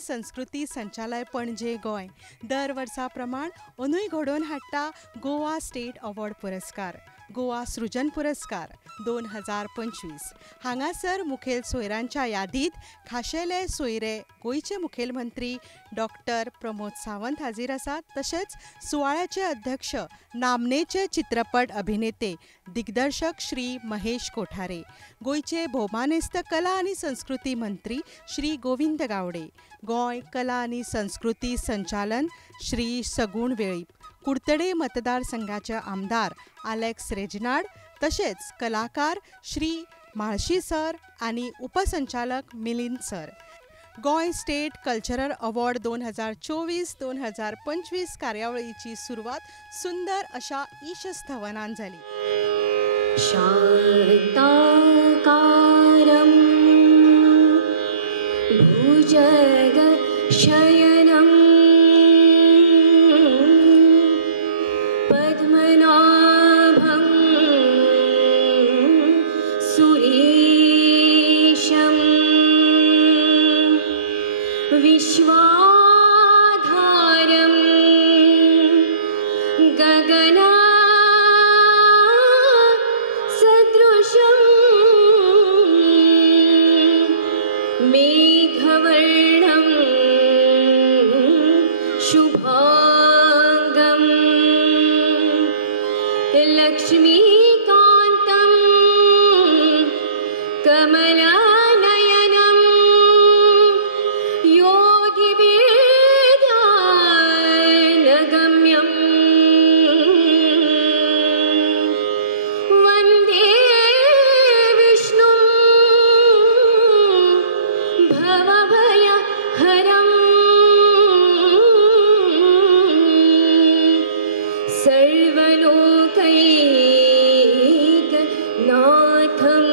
संस्कृती संचालय पणजे गोय दर वर्सा प्रमाण अंदूय घडोवन हाडटा गोवा स्टेट अवॉर्ड पुरस्कार, गोवा सृजन पुरस्कार 2025. हांगासर मुखेल सोयऱ्यांच्या यादीत खाशेले सोयरे गोयचे मुखेलमंत्री डॉक्टर प्रमोद सावंत हाजीर आसात. तशेंच सुवाळ्याचे अध्यक्ष नामनेचे चित्रपट अभिनेते दिग्दर्शक श्री महेश कोठारे, गोयचे भोवमानेस्त कला आनी संस्कृती मंत्री श्री गोविंद गावडे, गोय कला आनी संस्कृती संचालन श्री सगूण वेळीप, कुडतडे मतदारसंघाचे आमदार आलेक्स रेजिनाड, तशेंच कलाकार श्री म्हाळशी सर आनी उपसंचालक मिलिंद सर. गोय स्टेट कल्चरल अवॉर्ड 2024-2025 कार्यावळीची सुरवात सुंदर अशा ईशस्थवनान जाली. शांताकारं भुजगशयनं पद्मनाभं सुरेशं विश्वाधारं गगना मेघवर्णं शुभांगं लक्ष्मीकान्तं कमलानयनं योगिवेद्यानगम्यं वन्दे विष्णुं भवभयहरं सर्वलोकैकनाथं.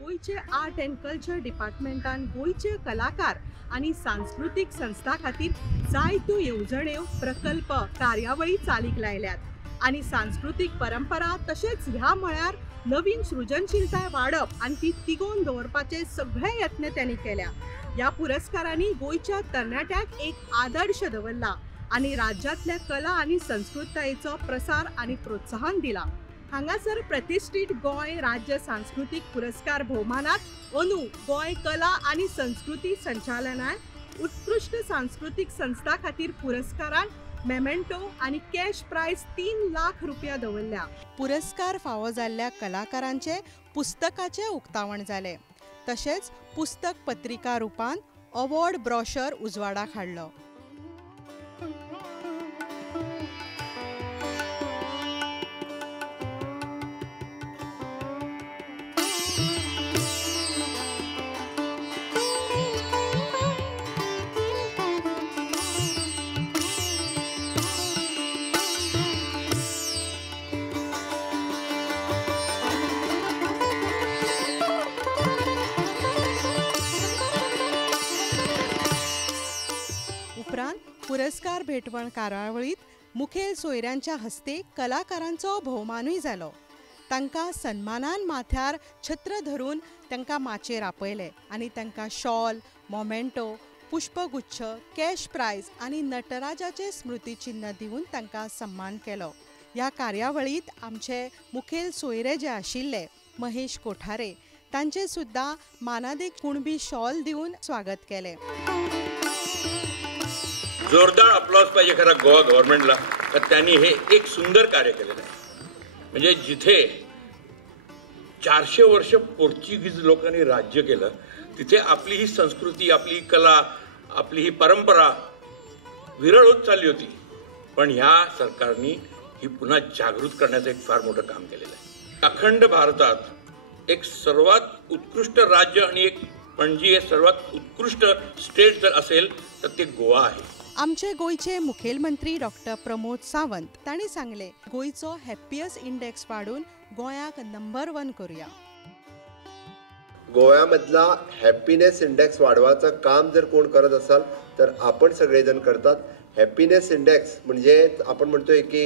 गोयचे आर्ट अँड कल्चर डिपार्टमेंटान गोयचे कलाकार आनी सांस्कृतिक संस्था खातीर जायत्यो येवजण्यो प्रकल्प कार्यावळी चालीक लायल्यात आनी सांस्कृतिक परंपरा तशेंच ह्या मळार नवीन सृजनशीलताय वाडप आनी ती तिगोवन दवरपाचे सगळे यत्न त्यांनी केल्या. ह्या पुरस्कारांनी गोयच्या तरणाट्याक एक आदर्श दवरला आनी राज्यांतल्या कला आनी संस्कृतायेचो प्रसार आनी प्रोत्साहन दिला. हांगासर प्रतिष्ठीत गोय राज्य सांस्कृतिक पुरस्कार भोवमानात अंदू गोय कला आनी संस्कृती संचालनान उत्कृष्ट सांस्कृतिक संस्था खातीर पुरस्कारान मेमेंटो आनी कॅश प्राइज 3 लाख रुपया दवरल्या. पुरस्कार फावो जाल्ल्या कलाकारांचे पुस्तकाचे उक्तावण जाले. तशेंच पुस्तक पत्रिका रुपान अवॉर्ड ब्रॉशर उजवाडाक हाडलो. उपरांत पुरस्कार भेटवण कार्यावळीत मुखेल सोयऱ्यांच्या हस्ते कलाकारांचो भोवमानूय जालो. तांकां सन्मानान माथ्यार छत्र धरून तांकां माचेर आपयले आनी तांकां शॉल, मोमेंटो, पुष्पगुच्छ, कॅश प्राइज आनी नटराजाचे स्मृतिचिन्ह दिवन तांकां सन्मान केलो. ह्या कार्यावळीत आमचे मुखेल सोयरे जे आशिल्ले महेश कोठारे तांचे सुद्दां मानादीक कुणबी शॉल दिवन स्वागत केले. जोरदार अप्लॉज पाहिजे खरा गोवा गव्हर्नमेंटला, तर त्यांनी हे एक सुंदर कार्य केलेलं आहे. म्हणजे जिथे 400 वर्ष पोर्चुगीज लोकांनी राज्य केलं तिथे आपली ही संस्कृती, आपली ही कला, आपली ही परंपरा विरळ होत चालली होती. पण ह्या सरकारने ही पुन्हा जागृत करण्याचं एक फार मोठं काम केलेलं आहे. अखंड भारतात एक सर्वात उत्कृष्ट राज्य आणि एक पणजी हे सर्वात उत्कृष्ट स्टेट जर असेल तर ते गोवा आहे. आमचे गोयचे मुखेलमंत्री डॉक्टर प्रमोद सावंत तांणी सांगले गोयचो हॅपियस्ट इंडेक्स वाडून गोंयाक नंबर 1 करूया. गोव्यामधला हॅपीनेस इंडेक्स वाढवायचं काम जर कोण करत असाल तर आपण सगळेजण करतात. हॅपीनेस इंडेक्स म्हणजे आपण म्हणतोय की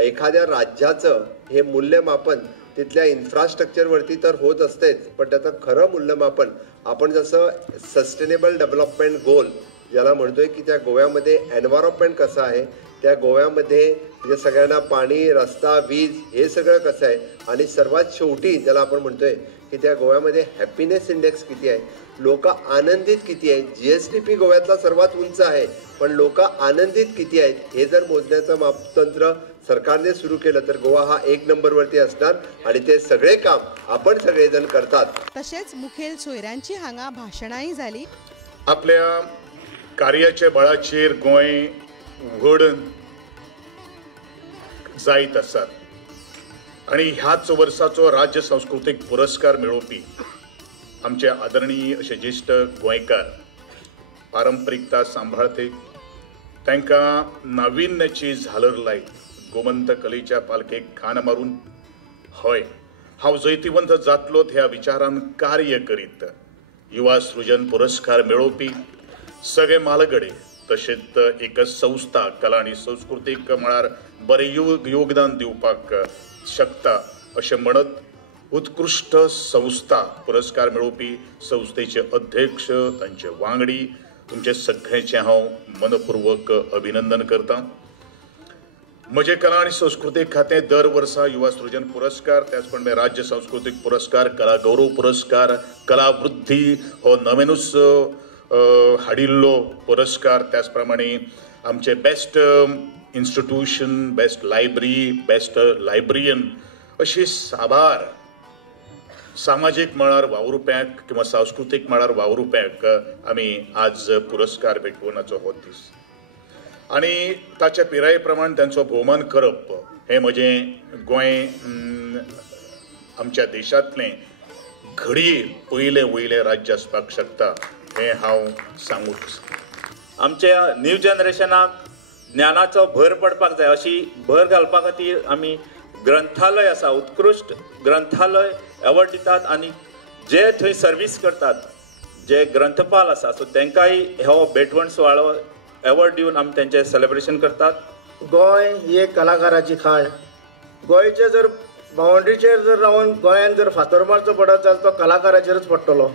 एखाद्या राज्याचं हे मूल्यमापन तिथल्या इन्फ्रास्ट्रक्चरवरती तर होत असतेच, पण त्याचं खरं मूल्यमापन आपण जसं सस्टेनेबल डेव्हलपमेंट गोल ज्याला म्हणतोय की त्या गोव्यामध्ये एन्व्हायरमेंट कसं आहे, त्या गोव्यामध्ये म्हणजे सगळ्यांना पाणी, रस्ता, वीज हे सगळं कसं आहे, आणि सर्वात शेवटी ज्याला आपण म्हणतोय की त्या गोव्यामध्ये हॅपीनेस इंडेक्स किती आहे, लोक आनंदित किती आहेत. GSDP गोव्यातला सर्वात उंच आहे, पण लोक आनंदित किती आहेत हे जर मोजण्याचं मापतंत्र सरकारने सुरू केलं तर गोवा हा 1 नंबरवरती असणार, आणि ते सगळे काम आपण सगळेजण करतात. तसेच मुखेल सोयऱ्यांची हांगा भाशणांय जाली. आपल्या कार्याच्या बळाचेर गोंय व्हड जायत आसात, आणि ह्याच वर्साचो राज्य सांस्कृतिक पुरस्कार मेळोवपी आमचे आदरणीय असे ज्येष्ठ गोंयकार पारंपरिकता सांबाळते, तांकां नाविन्याची झालर लायत गोमंत कलेच्या पालखेक खान मारून हय हांव जैतिवंत जातलो ह्या विचारान कार्य करीत युवा सृजन पुरस्कार मेळोवपी सगळे मालगडे तशेंच एक संस्था कला आनी संस्कृतीक मळार बरें योगदान दिवपाक शकता अशें म्हणत उत्कृष्ट संस्था पुरस्कार मेळोवपी संस्थेचे अध्यक्ष तांचे वांगडी तुमचे सगळ्यांचे हांव मनपूर्वक अभिनंदन करता. म्हजे कला आनी संस्कृती खातें दर वर्सा युवा सृजन पुरस्कार, त्याचप्रमाणे राज्य सांस्कृतिक पुरस्कार, कला गौरव पुरस्कार, कला वृद्धी हो नवेनूच हाडिल्लो पुरस्कार, त्याचप्रमाणे आमचे best institution, best library, best librarian अशी साबार सामाजिक मळार वावुरप्यांक किंवा सांस्कृतिक मळार वावुरप्यांक आमी आज पुरस्कार भेटवनाचो हो दीस, आणि ताच्या पिराये प्रमाण त्यांचो भोवमान करप हे म्हजें गोंय आमच्या देशांतलें घडये पयले वयले राज्य आसपाक शकता हें हांव सांगूच. आमच्या न्यू जनरेशनाक ज्ञानाचो भर पडपाक जाय अशी भर घालपा खातीर आमी ग्रंथालय आसा, उत्कृश्ट ग्रंथालय एवॉर्ड दितात, आनी जे थंय सर्वीस करतात जे ग्रंथपाल आसा सो तांकांय हो भेटवण सुवाळो एवॉर्ड दिवन आमी तेंचें सेलिब्रेशन करतात. गोंय ही एक कलाकाराची खाण. गोंयचे जर बाउंड्रीचेर जर रावन गोंयान जर फातर मारचो पडत जाल्यार तो कलाकाराचेरच पडटलो.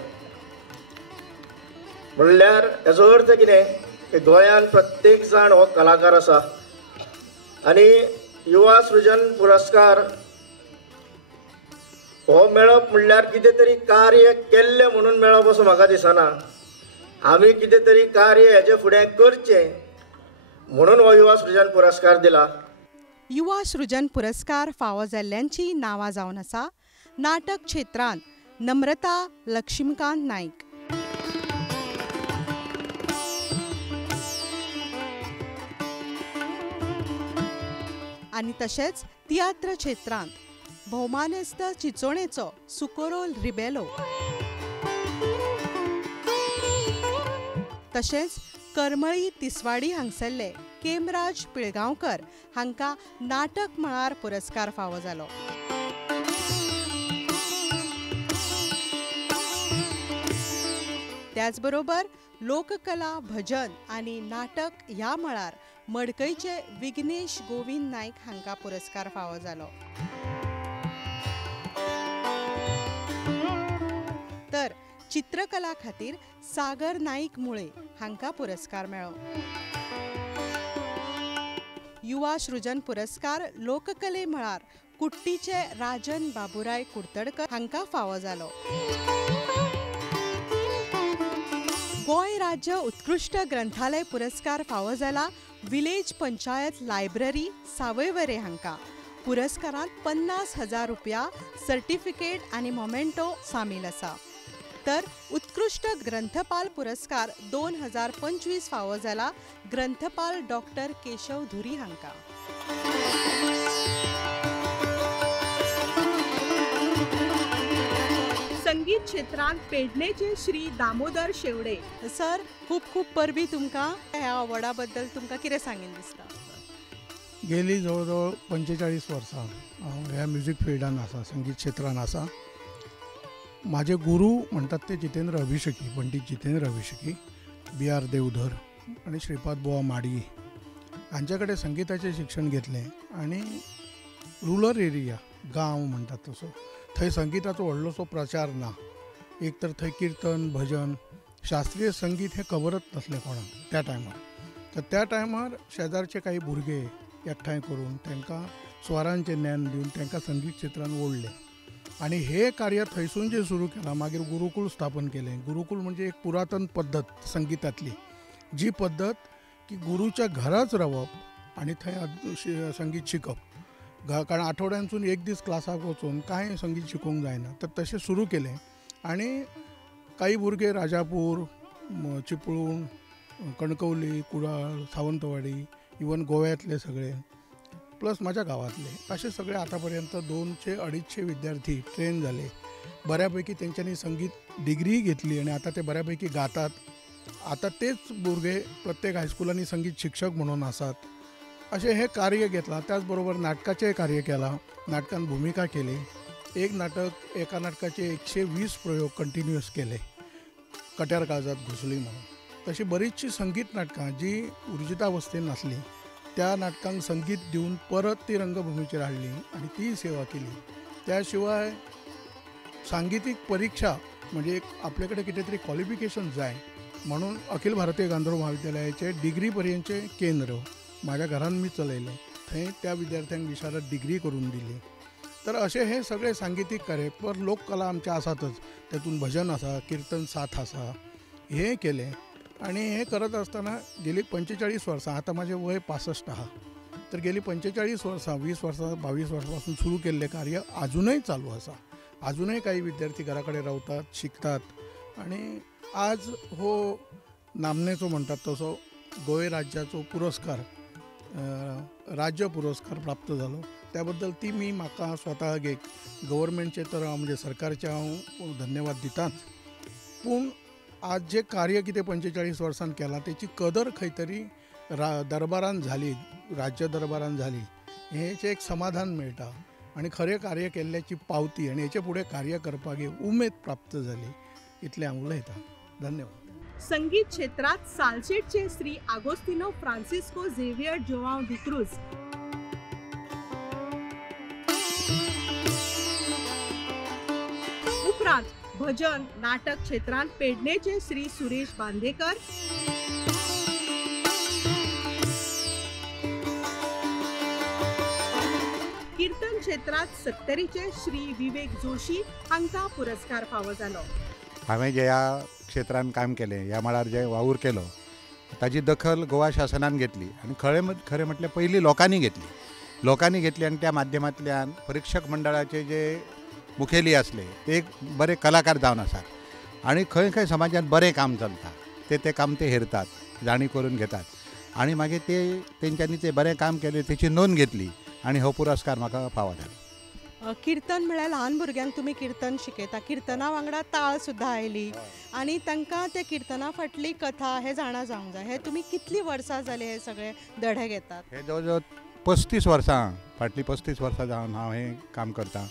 म्हणल्यार हेचो अर्थ कितें की गोंयान प्रत्येक जाण हो कलाकार आसा, आनी युवा सृजन पुरस्कार हो मेळप म्हणल्यार कितें तरी कार्य केल्लें म्हणून मेळप असो म्हाका दिसना. आमी कितें तरी कार्य हेजे फुडें करचें म्हणून हो युवा सृजन पुरस्कार दिला. युवा सृजन पुरस्कार फावो जाल्ल्यांची नांवां जावन आसा. नाटक क्षेत्रांत नम्रता लक्ष्मीकांत नाईक, आनी तशेंच तियात्र क्षेत्रांत भौमानस्त चिंचोणेचो सुकोरोल रिबेलो, तशेंच करमळी तिसवाडी हांगसरले केमराज पिळगांवकर हांकां नाटक मळार पुरस्कार फावो जालो. त्याच बरोबर लोककला, भजन आनी नाटक ह्या मळार मडकयचे विघ्नेश गोविंद नायक हांकां पुरस्कार फावो जालो. तर चित्रकला खातीर सागर नाईक मुळे हांकां पुरस्कार मेळ्ळो. युवा सृजन पुरस्कार लोककले मळार कुट्टीचे राजन बाबुराय कुडतडकर हांकां फावो जालो. गोंय राज्य उत्कृश्ट ग्रंथालय पुरस्कार फावो जाला विलेज पंचायत लायब्ररी सावयवेरें हांकां. पुरस्कारांत 50,000 रुपया सर्टिफिकेट आनी मोमेंटो सामील आसा. तर उत्कृश्ट ग्रंथपाल पुरस्कार 2025 फावो जाला ग्रंथपाल डॉक्टर केशव धुरी हांकां. संगीत क्षेत्रांत पेडणेचे श्री दामोदर शेवडे सर, खूब खूब परबी तुमकां. ह्या अवॉर्डा बद्दल तुमकां कितें सांगीन दिसता? गेली जवळ जवळ 45 वर्सां हांव ह्या म्युझीक फिल्डान आसा, संगीत क्षेत्रान आसा. माझे गुरु म्हणतात ते जितेंद्र अभिषेकी, पंडित जितेंद्र अभिषेकी, बी आर देवधर आणि श्रीपाद बुवा माडी यांच्याकडे संगीताचे शिक्षण घेतले आणि रुरल एरिया गांव म्हणतात तसं थंय संगीताचो व्हडलोसो प्रचार ना. एक तर थंय कीर्तन भजन शास्त्रीय संगीत हे खबरच नसलें कोणाक त्या टायमार. तर त्या टायमार शेजारचे काही भुरगे एकठांय करून तांकां स्वरांचें ज्ञान दिवन तांकां संगीत क्षेत्रांत ओडले आणि हे कार्य थंयसून जे सुरू केलां. मागीर गुरुकुल स्थापन केलें. गुरुकुल म्हणजे एक पुरातन पद्धत संगीतातली, जी पद्धत की गुरुच्या घराच रावप आणि थंय संगीत शिकप. कारण आठवड्यांसून एक दीस क्लासाक वचून कांय संगीत शिकूंक जायना. तर तशें सुरू केलें आणि काही भुरगे राजापूर, चिपळूण, कणकवली, कुडाळ, सावंतवाडी, इवन गोव्यातले सगळे प्लस माझ्या गावातले असे सगळे आतापर्यंत 200-250 विद्यार्थी ट्रेन झाले. बऱ्यापैकी त्यांच्यानी संगीत डिग्री घेतली आणि आता ते बऱ्यापैकी गातात. आता तेच भुरगे प्रत्येक हायस्कुलांनी संगीत शिक्षक म्हणून आसात. असे हे कार्य घेतला. त्याचबरोबर नाटकाचे कार्य केला. नाटकान भूमिका केली. एका नाटकाचे 120 प्रयोग कंटिन्युअस केले. कट्यार काळजात घुसली म्हणून. तशी बरीचशी संगीत नाटकां जी उर्जितावस्थेन नासली त्या नाटकांक संगीत दिवन परत ती रंगभूमीचेर हाडली आणि ती सेवा केली. त्याशिवाय सांगीतिक परीक्षा म्हणजे एक आपल्याकडे कितें तरी क्वालिफिकेशन जाय म्हणून अखिल भारतीय गांधर्व महाविद्यालयाचे डिग्री पर्यंतचे केंद्र माझ्या घरान मी चलयलें. थंय त्या विद्यार्थ्यांक विशारद डिग्री करून दिली. तर असे हे सगळे सांगीतिक कार्य पर लोककला आमच्या आसातच. तातूंत भजन आसा, कीर्तन साथ आसा, हे केले आणि हे करत असताना गेली 45 वर्सां, आता माझे वय 65 आहा, तर गेली 45 वर्सां 20 वर्सां 22 वर्सांपासून सुरू केल्लें कार्य अजूनही चालू आसा. अजूनही काही विद्यार्थी घराकडे रावतात, शिकतात आणि आज हो नामनेचो म्हणटात तसो गोंय राज्याचो पुरस्कार, राज्य पुरस्कार प्राप्त जालो. त्याबद्दल ती मी म्हाका स्वताक एक गव्हर्मेंटचे तर म्हणजे सरकारचे हांव धन्यवाद दिताच. पूण आज जे कार्य कितें 45 वर्सांत केलां तेची कदर खंय तरी दरबारान झाली, राज्य दरबारान झाली, हेचे एक समाधान मेळटा आणि खरें कार्य केल्ल्याची पावती आणि हेचे फुडें कार्य करपाक एक उमेद प्राप्त जाली. इतलें हांव उलयतां. धन्यवाद. संगीत क्षेत्रात साल्सेटचे श्री आगोस्तिनो फ्रांसिस्को झेवियर जोआंव डिक्रूज, उपरांत भजन नाटक क्षेत्रांत पेडणेचे श्री सुरेश बांदेकर, कीर्तन क्षेत्रात सत्तरीचे श्री विवेक जोशी हांकां पुरस्कार फावो जालो. हांवें जे ह्या क्षेत्रांत काम केलें, ह्या मळार जे वावूर केलो ताची दखल गोवा शासनान घेतली आणि खरें म्हटल्यार पयलीं लोकांनी घेतली आणि त्या माध्यमांतल्यान परीक्षक मंडळाचे जे मुखेली असले ते एक बरे कलाकार जावन आसात आणि खंय खंय समाजात बरें काम चलता ते काम ते हेरतात, जाणी करून घेतात आणि मागीर ते तेंच्यांनी ते बरें काम केलें तेची नोंद घेतली आणि हो पुरस्कार म्हाका फावो जालो. कीर्तन म्हळ्यार ल्हान भुरग्यांक तुमी कीर्तन शिकयता. कीर्तना वांगडा ताळ सुद्दां आयली आनी तांकां त्या कीर्तना फाटली कथा हे जाणा जावंक जाय. हे तुमी कितलीं वर्सां जाले हे सगळे धडे घेतात? हे जवळ जवळ 35 वर्सां, फाटलीं 35 वर्सां जावन हांव हें काम करतां.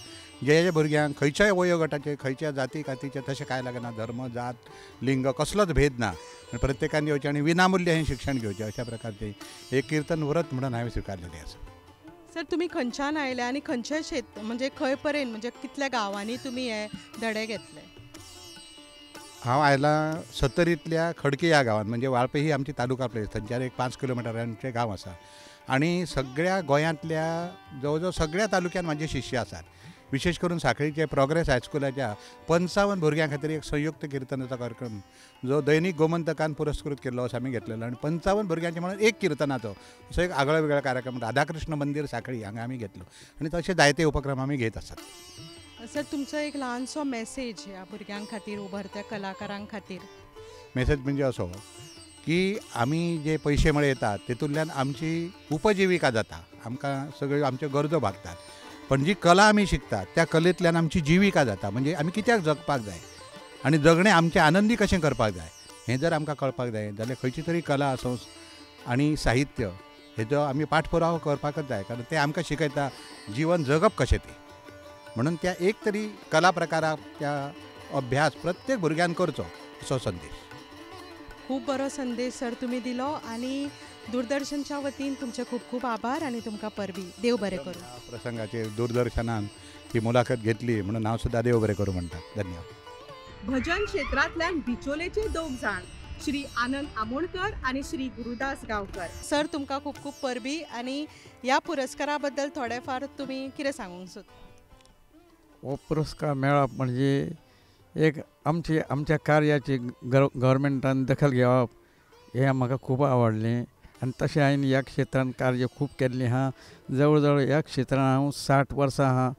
जे भुरग्यांक खंयच्याय वयोगटाचे, खंयच्या जाती कातीचे तशें कांय लागना. धर्म, जात, लिंग कसलोच भेद ना. प्रत्येकान येवचें आनी विनामूल्य हें शिक्षण घेवचें अशा प्रकारचे एक कीर्तन व्रत म्हणून हांवें स्विकारलेलें आसा. सर, तुमी खंयच्यान आयले आनी खंयचे म्हणजे खंय पर्यंत म्हणजे कितल्या गांवांनी तुमी हे धडे घेतले? हांव आयलां सत्तरींतल्या खडकी ह्या गांवांत, म्हणजे वाळपय ही आमची तालुका प्लेस, थंयच्यान एक 5 किलोमिटरांचें गांव आसा आणि सगळ्या गोंयांतल्या जवळ जवळ सगळ्या तालुक्यान म्हाजे शिश्य आसात. विशेष करून सांखळीचे प्रोग्रेस हायस्कुलाच्या 55 भुरग्यां खातीर एक संयुक्त कीर्तनाचो कार्यक्रम जो दैनीक गोमंतकान पुरस्कृत केल्लो असो आमी घेतलेलो आणि 55 भुरग्यांचे म्हणून एक कीर्तनाचो असो एक आगळो वेगळो कार्यक्रम राधाकृष्ण मंदिर सांखळी हांगा आमी घेतलो आणि तसे जायते उपक्रम आमी घेत आसात. सर, तुमचो एक ल्हानसो मेसेज ह्या भुरग्यां खातीर, उभरत्या कलाकारां खातीर? मेसेज म्हणजे असो की आमी जे पयशे मेळयतात तेतूंतल्यान आमची उपजिविका जाता, आमकां सगळ्यो आमच्यो गरजो भागतात. पण जी कला आमी शिकतात त्या कलेंतल्यान आमची जिविका जाता. म्हणजे आमी कित्याक जगपाक जाय आनी जगणें आमचें आनंदी कशें करपाक जाय हें जर आमकां कळपाक जाय जाल्यार खंयची तरी कला आनी साहित्य हेजो आमी पाठपुरावो करपाकच जाय. कारण ते आमकां शिकयता जीवन जगप कशें तें. म्हणून त्या एक तरी कला प्रकाराक त्या अभ्यास प्रत्येक भुरग्यान करचो असो संदेश. खूप बरो संदेश सर तुम्ही दिलो आणि दूरदर्शनच्या वतीन तुमचे खूप खूप आभार आणि तुमकां परबी. देव बरें करूं. ह्या प्रसंगाचेर दूरदर्शनान ही मुलाखत घेतली म्हणून हांव सुद्दां देव बरें करूं म्हणटा. धन्यवाद. भजन क्षेत्रांतल्यान बिचोलेचे दोग जाण श्री आनंद आमोणकर आणि श्री गुरुदास गांवकर. सर तुमकां खूप खूप परबी आणि ह्या पुरस्कारा बद्दल थोडे फार तुम्ही कितें सांगूंक सोदता? हो पुरस्कार मेळप म्हणजे एक आमच्या कार्याची गव्हर्मेंटान दखल घेवप हें म्हाका खूब आवडलें. आनी तशें हांवें ह्या क्षेत्रांत कार्य खूब केल्लें आहा. जवळ जवळ ह्या क्षेत्रांत हांव 60 वर्सां आहा.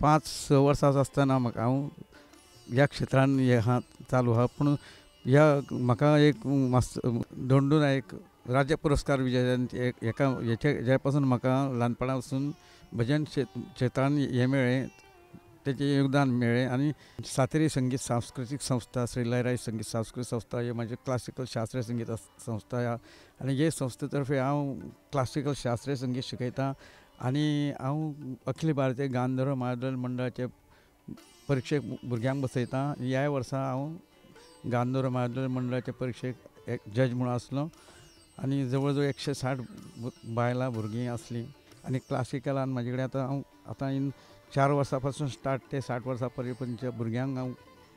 5-6 वर्सां आसतना हांव ह्या क्षेत्रांत हें आहा चालू आहा. पूण ह्या म्हाका एक दोंडून एक राज्य पुरस्कार विजय हेच्या पासून म्हाका ल्हानपणा पासून भजन क्षेत्रांत हें मेळ्ळें, तेचें योगदान मेळ्ळें. आनी सातेरी संगीत सांस्कृतीक संस्था, श्री लयराई संगीत सांस्कृतीक संस्था हे म्हाजे क्लासिकल शास्त्रीय संगीत संस्था आनी हे संस्थे तर्फे हांव क्लासिकल शास्त्रीय संगीत शिकयतां. आनी हांव अखिल भारतीय गांधर्व महादल मंडळाचे परिक्षेक भुरग्यांक बसयतां. ह्या वर्सा हांव गांधर्व महादल मंडळाच्या परिक्षेक एक जज म्हणून आसलो आनी जवळ जवळ 160 बायलां भुरगीं आसलीं. आनी क्लासिकलान म्हाजे कडेन आतां 4 वर्सां पासून स्टार्ट ते 60 वर्सां पर्यंतच्या भुरग्यांक हांव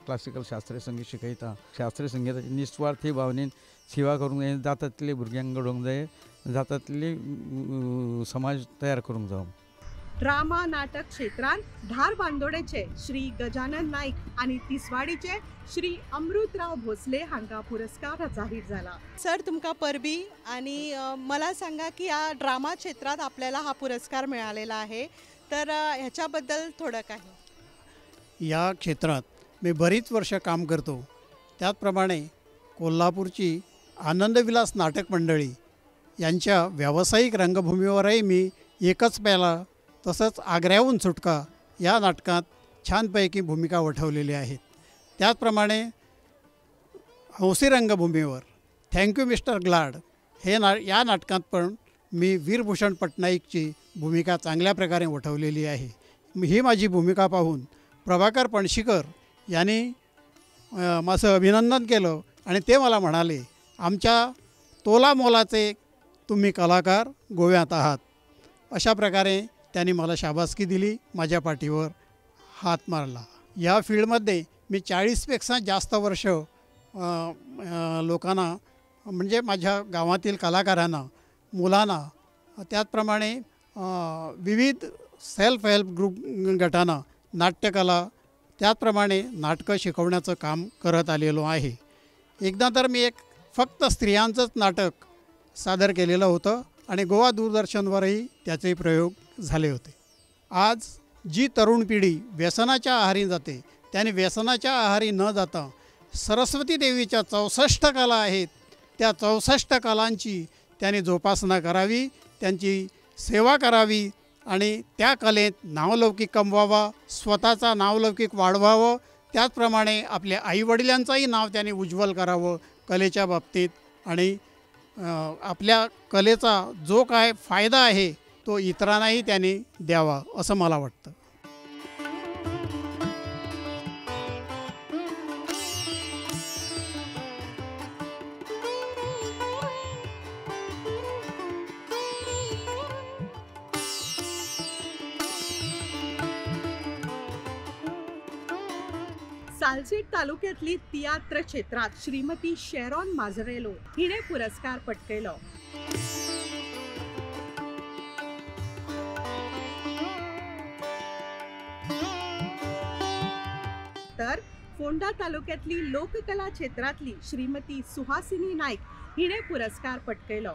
क्लासिकल शास्त्रीय संगीत शिकयतां. शास्त्रीय संगीताची निस्वार्थी भावनेन सेवा करूंक जाय. जाता तितली भुरग्यांक घडोवंक जाय, जाता तितली समाज तयार करूंक जावो. ड्रामा नाटक क्षेत्रांत धार बांदोडेचे श्री गजानन नाईक आणि तिसवाडीचे श्री अमृतराव भोसले हांका पुरस्कार जाहीर झाला. सर तुमका परबी आणि मला सांगा की या ड्रामा क्षेत्रात आपल्याला हा पुरस्कार मिळालेला आहे, तर ह्याच्याबद्दल थोडं काही. या क्षेत्रात मी बरीच वर्ष काम करतो. त्याचप्रमाणे कोल्हापूरची आनंदविलास नाटक मंडळी यांच्या व्यावसायिक रंगभूमीवरही मी एकच पेला तसंच आग्र्याहून सुटका या नाटकात छानपैकी भूमिका वठवलेल्या आहेत. त्याचप्रमाणे हौसी रंगभूमीवर थँक्यू मिस्टर ग्लाड हे या नाटकात पण मी वीरभूषण पटनाईकची भूमिका चांगल्या प्रकारे वठवलेली आहे. ही माझी भूमिका पाहून प्रभाकर पणशीकर यांनी माझं अभिनंदन केलं आणि ते मला म्हणाले, आमच्या तोलामोलाचे तुम्ही कलाकार गोव्यात आहात. अशा प्रकारे त्यांनी मला शाबासकी दिली, माझ्या पाठीवर हात मारला. या फील्डमध्ये मी 40पेक्षा जास्त वर्ष लोकांना म्हणजे माझ्या गावातील कलाकारांना, मुलांना, त्याचप्रमाणे विविध सेल्फ हेल्प ग्रुप गटांना नाट्यकला त्याचप्रमाणे नाटकं शिकवण्याचं काम करत आलेलो आहे. एकदा तर मी एक फक्त स्त्रियांचंच नाटक सादर केलेलं होतं आणि गोवा दूरदर्शनवरही त्याचे प्रयोग झाले होते. आज जी तरुण पिढी व्यसनाच्या आहारी जाते त्याने व्यसनाच्या आहारी न जाता सरस्वती देवीच्या 64 कला आहेत, त्या 64 कलांची त्याने जोपासना करावी, त्यांची सेवा करावी आणि त्या कलेत नावलौकिक कमवावा, स्वतःचा नावलौकिक वाढवावं. त्याचप्रमाणे आपल्या आईवडिलांचंही नाव त्याने उज्ज्वल करावं कलेच्या बाबतीत आणि आपल्या कलेचा जो काय फायदा आहे तो इतरांनाही त्याने द्यावा असं मला वाटतं. सालसेट तालुक्यातली तियात्र क्षेत्रात श्रीमती शेरॉन माजरेलो हिने पुरस्कार पटकयलो. तर फोंडा तालुक्यातली लोककला क्षेत्रातली श्रीमती सुहासिनी नाईक हिने पुरस्कार पटकयलो.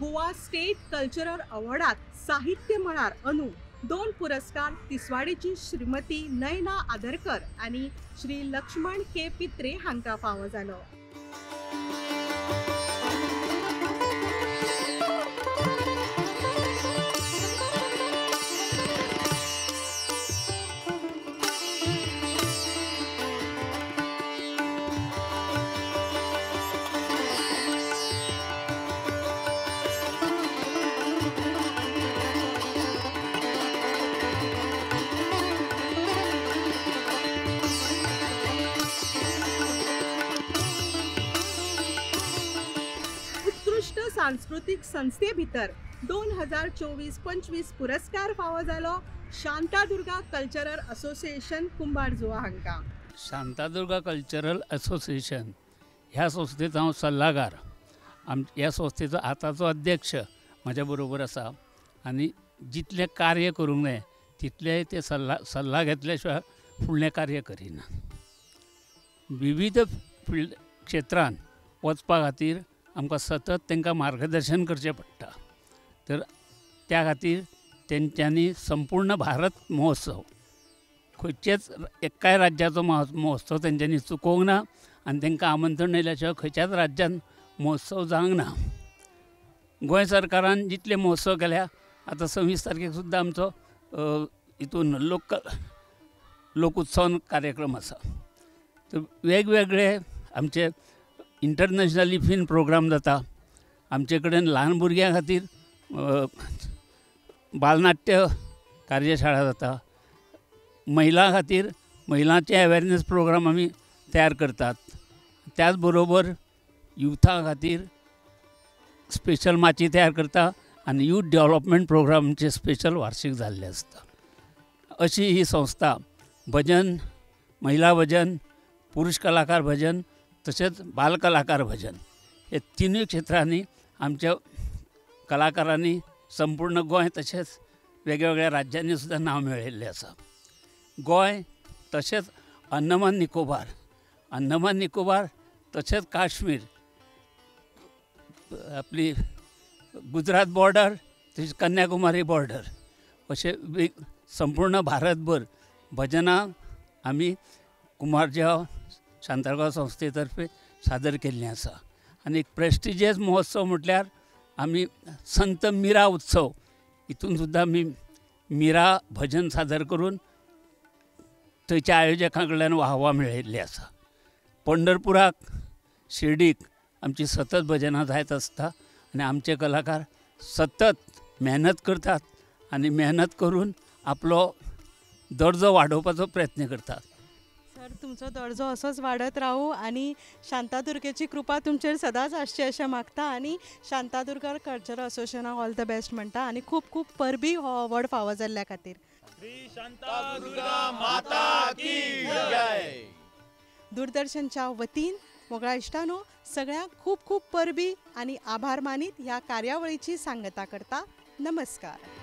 गोवा स्टेट कल्चरल अवॉर्डात साहित्य मळार अनु 2 पुरस्कार तिसवाडीची श्रीमती नयना आदरकर आणि श्री लक्ष्मण के पित्रे हांका फावो जालो. सांस्कृतिक संस्थे भितर 2024-25 पुरस्कार फावो जालो शांतादुर्गा कल्चरल असोसिएशन कुंभारजुवा हांकां. शांतादुर्गा कल्चरल असोसिएशन ह्या संस्थेचो हांव सल्लागार. ह्या संस्थेचो आतांचो अध्यक्ष म्हाज्या बरोबर आसा आनी जितलें कार्य करूंक जाय तितलें ते सल्ला घेतल्या शिवाय फुडलें कार्य करिना. विविध क्षेत्रांत वचपा खातीर आमकां सतत तांकां मार्गदर्शन करचें पडटा. तर त्या खातीर तेंच्यांनी संपूर्ण भारत महोत्सव खंयचेच एकाय राज्याचो महोत्सव तेंच्यांनी चुकोवंक ना आनी तांकां आमंत्रण येयल्या शिवाय खंयच्याच राज्यान महोत्सव जावंक ना. गोंय सरकारान जितले महोत्सव केल्या आतां 26 तारखेक सुद्दां आमचो हितून लोकोत्सव कार्यक्रम आसा. तर वेगवेगळे आमचे इंटरनॅशनली फिल्म प्रोग्राम जाता. आमचे कडेन ल्हान भुरग्यां खातीर बालनाट्य कार्यशाळा जाता. महिलां खातीर महिलांचे अवेरनेस प्रोग्राम आमी तयार करतात. त्याच बरोबर युथा खातीर स्पेशल माची तयार करता आनी यूथ डेव्हलपमेंट प्रोग्रामचे स्पेशल वार्षिक जाल्ले आसता. अशी ही संस्था भजन, महिला भजन, पुरुष कलाकार भजन तशेंच बाल कलाकार भजन हे तिनूय क्षेत्रांनी आमच्या कलाकारांनी संपूर्ण गोंय तशेंच वेगवेगळ्या राज्यांनी सुद्दां नांव मेळयल्लें आसा. गोंय तशेंच अंदमान निकोबार तशेंच काश्मीर, आपली गुजरात बॉर्डर तशेंच कन्याकुमारी बॉर्डर अशे संपूर्ण भारतभर भजनां आमी कुंभारजुवा शांतादुर्गा संस्थेतर्फे सादर केल्लीं आसा. आनी एक प्रेस्टिजियस महोत्सव म्हटल्यार आमी संत मिरा उत्सव हितून सुद्दां आमी मिरा भजन सादर करून थंयच्या आयोजकां कडल्यान वाहवा मेळयल्ली आसा. पंढरपुराक शिर्डीक आमची सतत भजनां जायत आसता आनी आमचे कलाकार सतत मेहनत करतात आनी मेहनत करून आपलो दर्जो वाडोवपाचो प्रयत्न करतात. सर, तुमचो दर्जो असोच वाडत रावू आनी शांतादुर्गेची कृपा तुमचेर सदांच आसची अशें मागता आनी शांतादुर्गा कल्चरल असोसिएशनाक ऑल द बेस्ट म्हणटा आनी खूब खूब परबी हो अवॉर्ड फावो जाल्ल्या खातीर. दूरदर्शनच्या वतीन मोगळा इश्टानो सगळ्यांक खूब खूब परबी आनी आभार मानीत ह्या कार्यावळीची सांगता करता. नमस्कार.